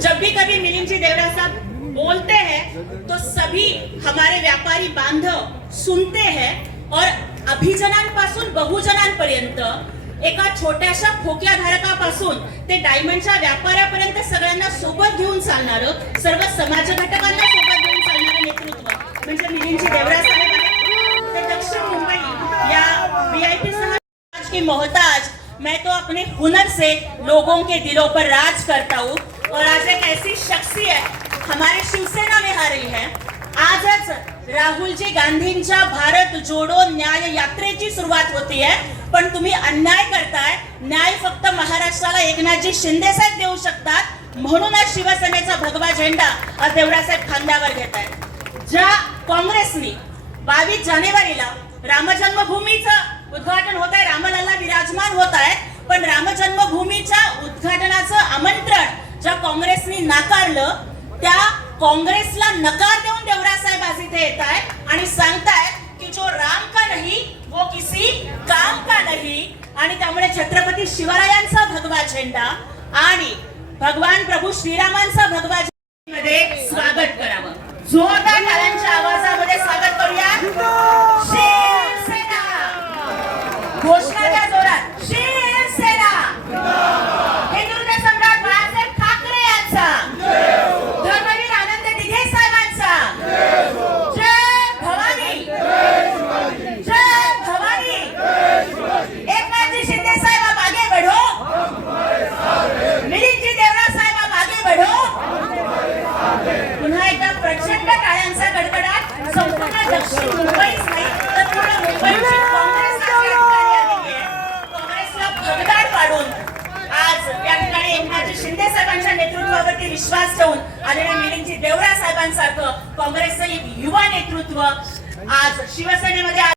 जब भी कभी मिलिंद जी देवरा साहब बोलते हैं तो सभी हमारे व्यापारी बांधव सुनते हैं और अभिजनांपासून बहुजनांपर्यंत एका छोट्याशा खोक्याधारकापासून ते डायमंडच्या व्यापाऱ्यापर्यंत सगळ्यांना सोबत घेऊन चालणारं सर्व समाज घटकांना सोबत घेऊन चालणारं नेतृत्व. म्हणजे मिलिंदजी देवरा साहेब आहेत दक्षिण मुंबई या वीआईपी समाज की मोहताज मैं तो अपने हुनर से लोगों के दिलों पर राज करता हूँ. और आज एक ऐसी शख्सियत हमारे शिवसेना में आ रही है। आजच राहुलजी गांधींच्या भारत जोडो न्याय यात्रेची सुरुवात होती आहे पण तुम्ही अन्याय करताय न्याय फक्त महाराष्ट्राला एकनाथजी शिंदे साहेब देऊ शकतात म्हणूनच शिवसेनेचा भगवा झेंडा आज देवरासाहेब खांद्यावर घेत आहेत. ज्या काँग्रेसनी बावीस जानेवारीला रामजन्मभूमीचं उद्घाटन होत आहे रामलल्ला विराजमान होत आहे पण रामजन्मभूमीच्या उद्घाटनाचं आमंत्रण ज्या काँग्रेसनी नाकारलं त्या काँग्रेसला नकार देऊन देवरा साहेब आज इथे येत आहेत आणि सांगतायत की जो राम का नाही वो किसी काम का नाही. आणि त्यामुळे छत्रपती शिवरायांचा भगवा झेंडा आणि भगवान प्रभू श्रीरामांचा भगवा झेंडा मध्ये स्वागत करावं. जोरदार टाळ्यांच्या आवाजामध्ये स्वागत करूया. घोषणा प्रचंड टाळ्यांचा गडगडाट संपूर्ण दक्षिण मुंबईच नाही तर पूर्ण मुंबईची आज ठिकाणी काँग्रेसला पाडून आज या ठिकाणी शिंदे साहेबांच्या नेतृत्वावरती विश्वास ठेवून आलेल्या मिलिंदजी देवरा साहेबांसारखं काँग्रेसचं एक युवा नेतृत्व आज शिवसेनेमध्ये